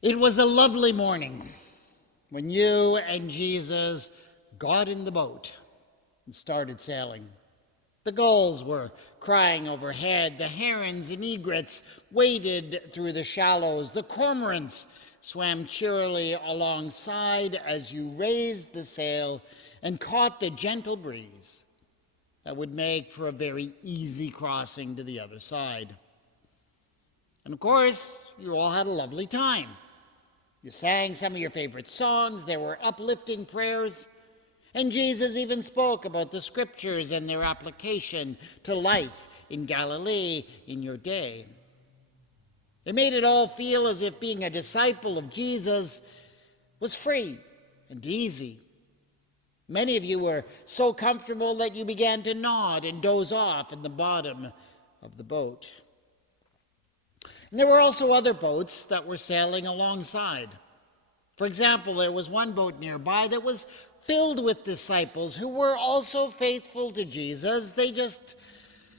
It was a lovely morning when you and Jesus got in the boat and started sailing. The gulls were crying overhead. The herons and egrets waded through the shallows. The cormorants swam cheerily alongside as you raised the sail and caught the gentle breeze that would make for a very easy crossing to the other side. And of course, you all had a lovely time. You sang some of your favorite songs, there were uplifting prayers, and Jesus even spoke about the scriptures and their application to life in Galilee in your day. It made it all feel as if being a disciple of Jesus was free and easy. Many of you were so comfortable that you began to nod and doze off in the bottom of the boat. And there were also other boats that were sailing alongside. For example, there was one boat nearby that was filled with disciples who were also faithful to Jesus. They just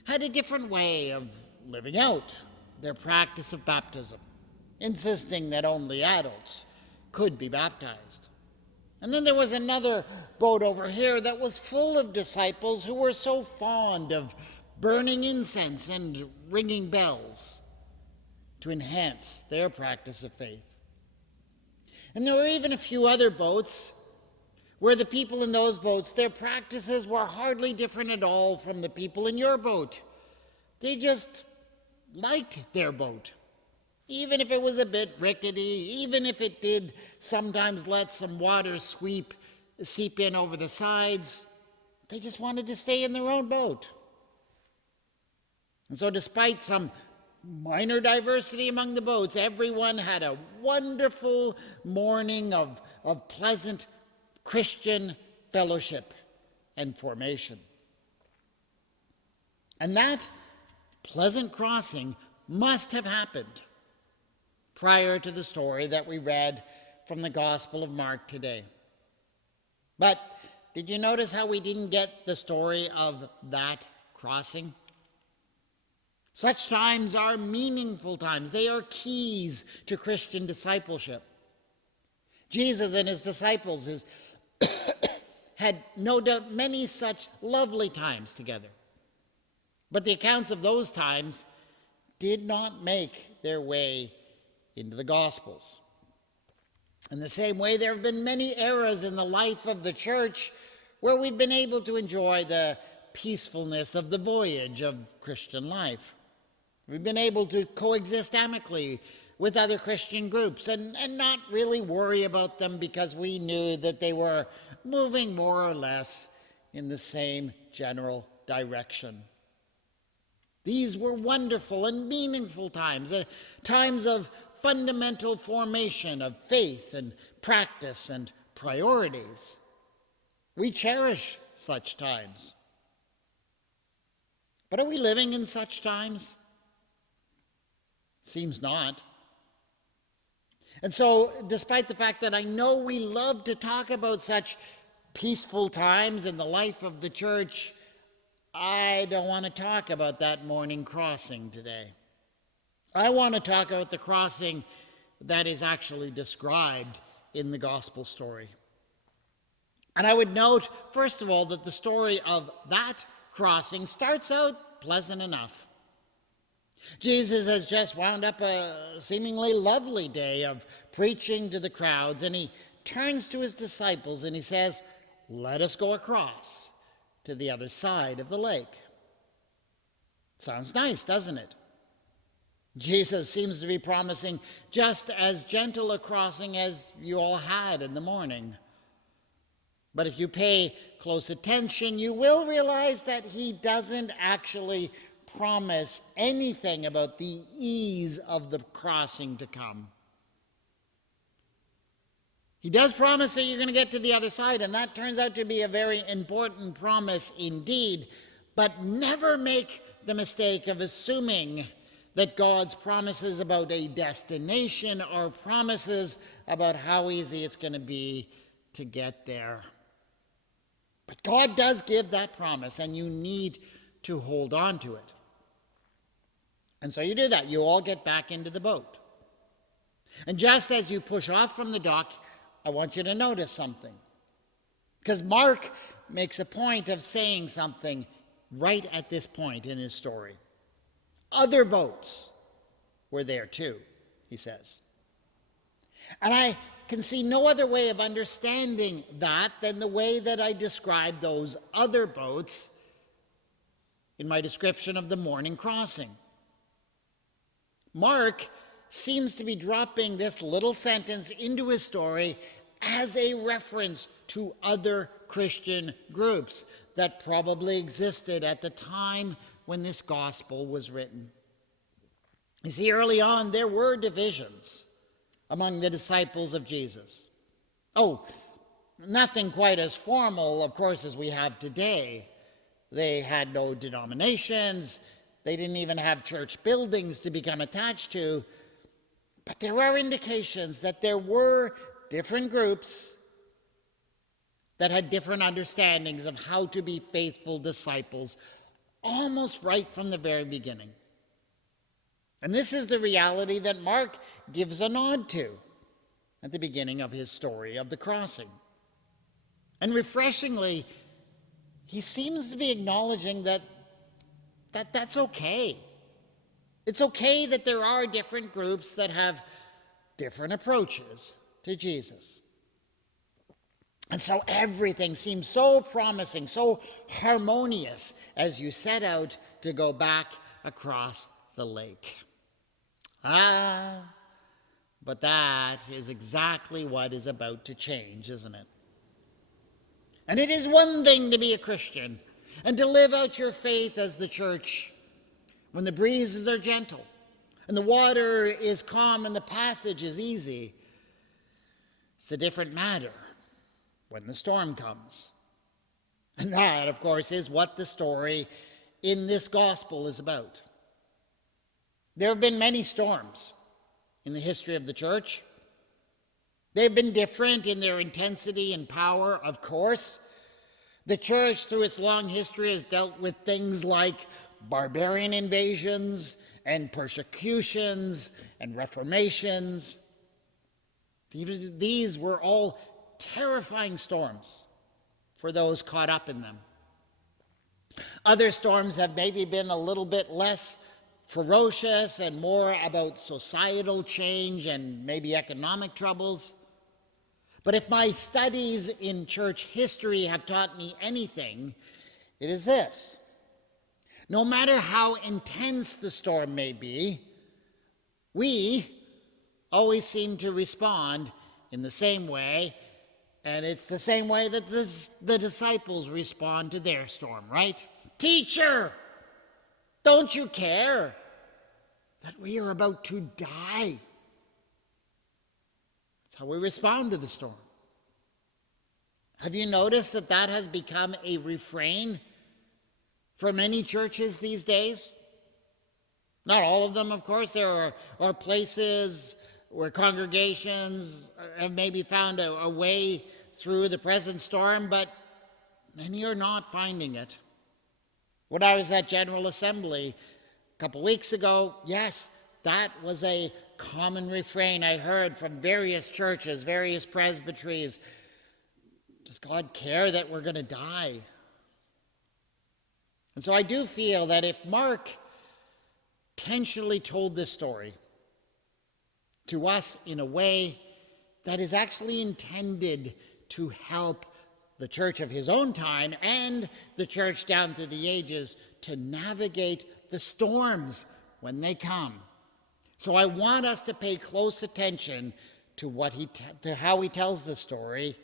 had a different way of living out their practice of baptism, insisting that only adults could be baptized. And then there was another boat over here that was full of disciples who were so fond of burning incense and ringing bells to enhance their practice of faith. And there were even a few other boats where the people in those boats, their practices were hardly different at all from the people in your boat. They just liked their boat, even if it was a bit rickety, even if it did sometimes let some water seep in over the sides. They just wanted to stay in their own boat. And so despite some minor diversity among the boats, everyone had a wonderful morning of pleasant Christian fellowship and formation. And that pleasant crossing must have happened prior to the story that we read from the Gospel of Mark today. But did you notice how we didn't get the story of that crossing? Such times are meaningful times. They are keys to Christian discipleship. Jesus and his disciples had no doubt many such lovely times together. But the accounts of those times did not make their way into the Gospels. In the same way, there have been many eras in the life of the church where we've been able to enjoy the peacefulness of the voyage of Christian life. We've been able to coexist amicably with other Christian groups and not really worry about them because we knew that they were moving more or less in the same general direction. These were wonderful and meaningful times, times of fundamental formation of faith and practice and priorities. We cherish such times. But are we living in such times? Seems not. And so, despite the fact that I know we love to talk about such peaceful times in the life of the church, I don't want to talk about that morning crossing today. I want to talk about the crossing that is actually described in the gospel story. And I would note, first of all, that the story of that crossing starts out pleasant enough. Jesus has just wound up a seemingly lovely day of preaching to the crowds, and he turns to his disciples and he says, "Let us go across to the other side of the lake." Sounds nice, doesn't it? Jesus seems to be promising just as gentle a crossing as you all had in the morning. But if you pay close attention, you will realize that he doesn't actually promise anything about the ease of the crossing to come. He does promise that you're going to get to the other side, and that turns out to be a very important promise indeed. But never make the mistake of assuming that God's promises about a destination are promises about how easy it's going to be to get there. But God does give that promise, and you need to hold on to it. And so you do that. You all get back into the boat. And just as you push off from the dock, I want you to notice something. Because Mark makes a point of saying something right at this point in his story. Other boats were there too, he says. And I can see no other way of understanding that than the way that I described those other boats in my description of the morning crossing. Mark seems to be dropping this little sentence into his story as a reference to other Christian groups that probably existed at the time when this gospel was written. You see, early on, there were divisions among the disciples of Jesus. Oh, nothing quite as formal, of course, as we have today. They had no denominations. They didn't even have church buildings to become attached to. But there are indications that there were different groups that had different understandings of how to be faithful disciples, almost right from the very beginning. And this is the reality that Mark gives a nod to at the beginning of his story of the crossing. And refreshingly, he seems to be acknowledging that's okay. It's okay that there are different groups that have different approaches to Jesus. And so everything seems so promising, so harmonious as you set out to go back across the lake. But that is exactly what is about to change, isn't it? And it is one thing to be a Christian and to live out your faith as the church when the breezes are gentle and the water is calm and the passage is easy. It's a different matter when the storm comes. And that, of course, is what the story in this gospel is about. There have been many storms in the history of the church. They've been different in their intensity and power, of course. The church, through its long history, has dealt with things like barbarian invasions and persecutions and reformations. These were all terrifying storms for those caught up in them. Other storms have maybe been a little bit less ferocious and more about societal change and maybe economic troubles. But if my studies in church history have taught me anything, it is this. No matter how intense the storm may be, we always seem to respond in the same way, and it's the same way that the disciples respond to their storm, right? Teacher, don't you care that we are about to die? That's how we respond to the storm. Have you noticed that has become a refrain for many churches these days? Not all of them, of course. There are places where congregations have maybe found a way through the present storm, but many are not finding it. When I was at General Assembly a couple weeks ago, yes, that was a common refrain I heard from various churches, various presbyteries. Does God care that we're going to die? And so I do feel that if Mark intentionally told this story to us in a way that is actually intended to help the church of his own time and the church down through the ages to navigate the storms when they come. So I want us to pay close attention to to how he tells the story,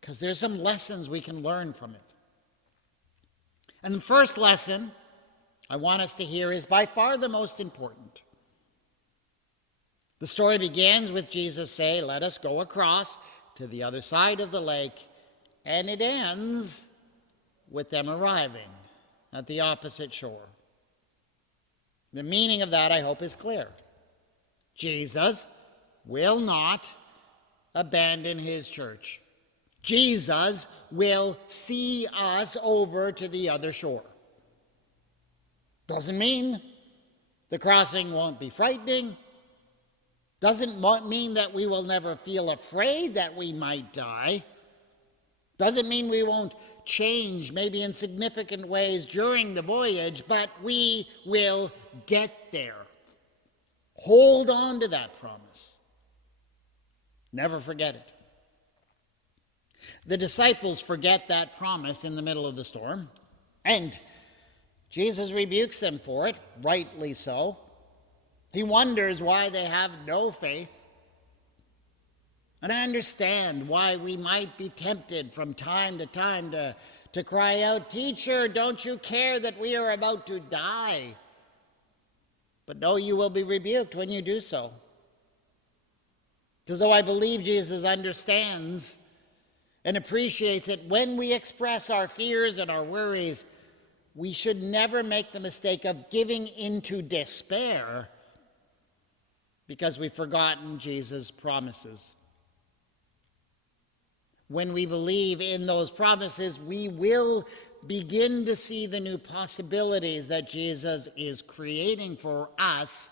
because there's some lessons we can learn from it. And the first lesson I want us to hear is by far the most important. The story begins with Jesus saying, "Let us go across to the other side of the lake," and it ends with them arriving at the opposite shore. The meaning of that, I hope, is clear. Jesus will not abandon his church. Jesus will see us over to the other shore. Doesn't mean the crossing won't be frightening. Doesn't mean that we will never feel afraid that we might die. Doesn't mean we won't change, maybe in significant ways during the voyage, but we will get there. Hold on to that promise. Never forget it. The disciples forget that promise in the middle of the storm, and Jesus rebukes them for it, rightly so. He wonders why they have no faith. And I understand why we might be tempted from time to time to cry out, "Teacher, don't you care that we are about to die?" But no, you will be rebuked when you do so. Because though I believe Jesus understands and appreciates it, when we express our fears and our worries, we should never make the mistake of giving into despair because we've forgotten Jesus' promises. When we believe in those promises, we will begin to see the new possibilities that Jesus is creating for us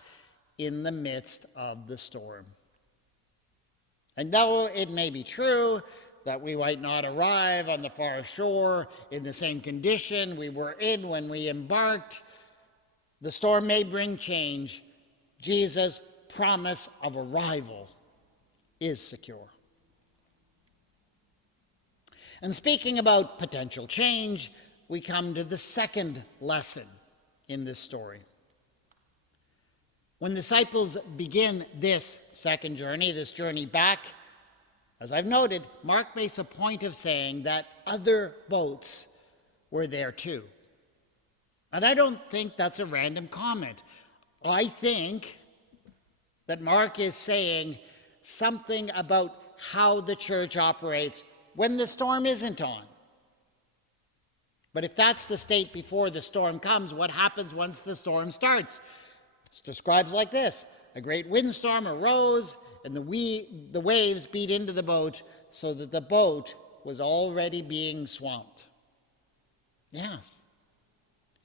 in the midst of the storm. And though it may be true that we might not arrive on the far shore in the same condition we were in when we embarked, the storm may bring change. Jesus' promise of arrival is secure. And speaking about potential change, we come to the second lesson in this story. When disciples begin this second journey, this journey back, as I've noted, Mark makes a point of saying that other boats were there too. And I don't think that's a random comment. I think that Mark is saying something about how the church operates when the storm isn't on. But if that's the state before the storm comes, what happens once the storm starts? It's described like this: a great windstorm arose, and the waves beat into the boat so that the boat was already being swamped. Yes.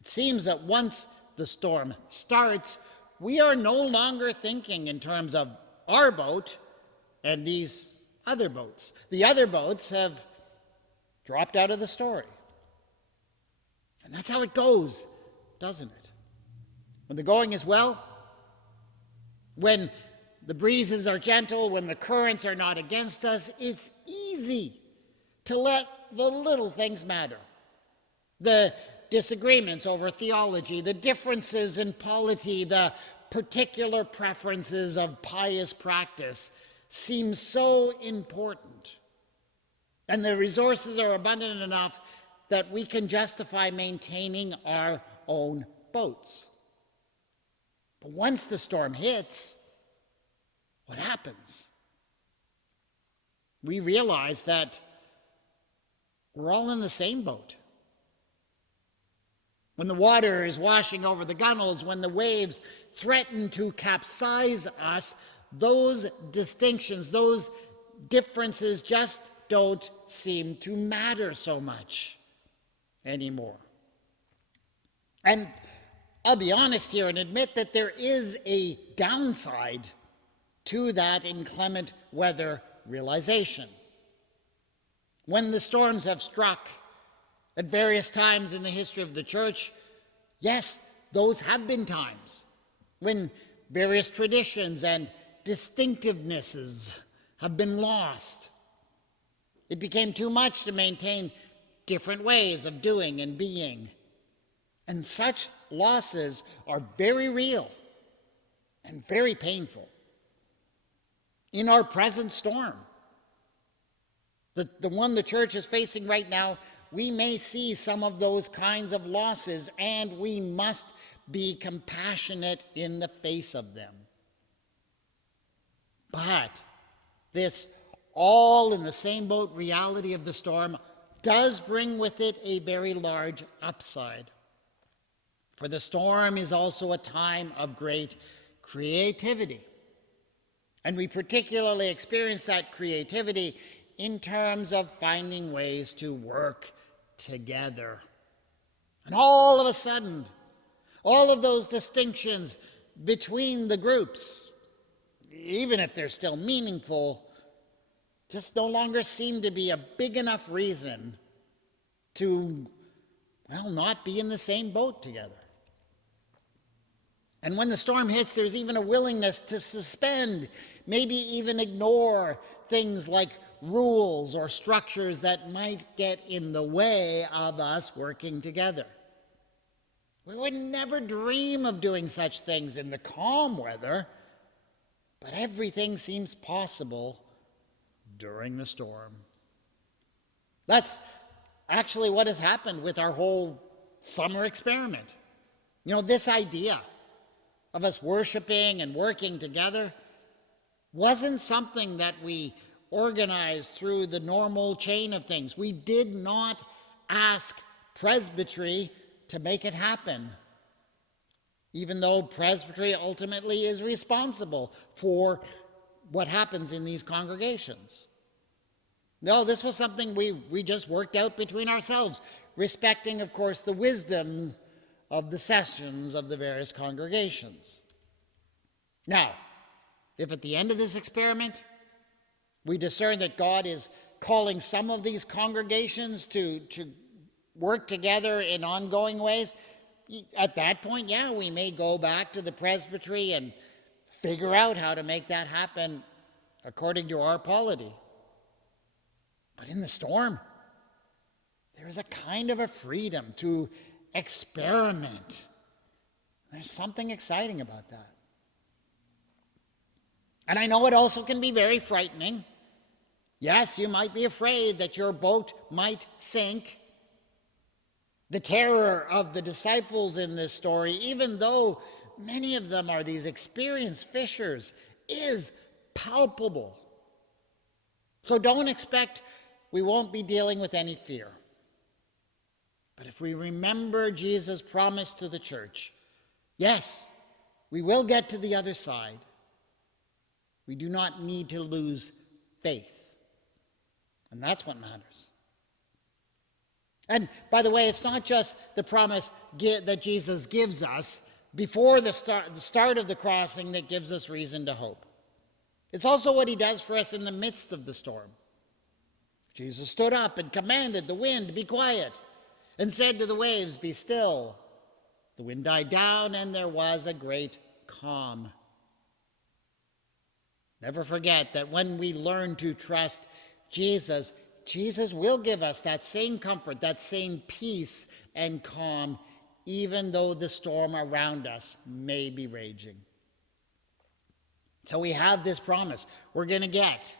It seems that once the storm starts, we are no longer thinking in terms of our boat and these other boats. The other boats have dropped out of the story. And that's how it goes, doesn't it? When the going is well, when the breezes are gentle, when the currents are not against us, it's easy to let the little things matter. The disagreements over theology, the differences in polity, the particular preferences of pious practice seem so important. And the resources are abundant enough that we can justify maintaining our own boats. But once the storm hits, what happens? We realize that we're all in the same boat. When the water is washing over the gunwales, when the waves threaten to capsize us, those distinctions, those differences just don't seem to matter so much anymore. And I'll be honest here and admit that there is a downside to that inclement weather realization. When the storms have struck at various times in the history of the church, yes, those have been times when various traditions and distinctivenesses have been lost. It became too much to maintain different ways of doing and being. And such losses are very real and very painful. In our present storm, the one the church is facing right now, we may see some of those kinds of losses, and we must be compassionate in the face of them. But this all in the same boat reality of the storm does bring with it a very large upside. For the storm is also a time of great creativity. And we particularly experience that creativity in terms of finding ways to work together. And all of a sudden, all of those distinctions between the groups, even if they're still meaningful, just no longer seem to be a big enough reason to, well, not be in the same boat together. And when the storm hits, there's even a willingness to suspend, maybe even ignore things like rules or structures that might get in the way of us working together. We would never dream of doing such things in the calm weather, but everything seems possible during the storm. That's actually what has happened with our whole summer experiment. You know, this idea of us worshiping and working together wasn't something that we organized through the normal chain of things. We did not ask Presbytery to make it happen, even though Presbytery ultimately is responsible for what happens in these congregations. No, this was something we just worked out between ourselves, respecting, of course, the wisdom of the sessions of the various congregations. Now, if at the end of this experiment we discern that God is calling some of these congregations to work together in ongoing ways, at that point, yeah, we may go back to the presbytery and figure out how to make that happen according to our polity. But in the storm, there is a kind of a freedom to experiment. There's something exciting about that. And I know it also can be very frightening. Yes, you might be afraid that your boat might sink. The terror of the disciples in this story, even though many of them are these experienced fishers, is palpable. So don't expect we won't be dealing with any fear. But if we remember Jesus' promise to the church, yes, we will get to the other side. We do not need to lose faith. And that's what matters. And by the way, it's not just the promise that Jesus gives us before the start of the crossing that gives us reason to hope. It's also what he does for us in the midst of the storm. Jesus stood up and commanded the wind, "Be quiet," and said to the waves, "Be still." The wind died down and there was a great calm. Never forget that when we learn to trust Jesus, Jesus will give us that same comfort, that same peace and calm, even though the storm around us may be raging. So we have this promise. We're going to get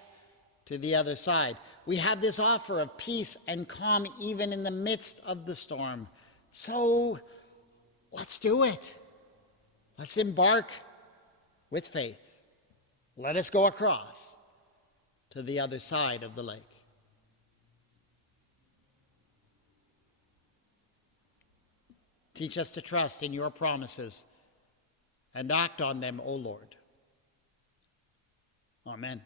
to the other side. We have this offer of peace and calm even in the midst of the storm. So let's do it. Let's embark with faith. Let us go across to the other side of the lake. Teach us to trust in your promises and act on them, O Lord. Amen.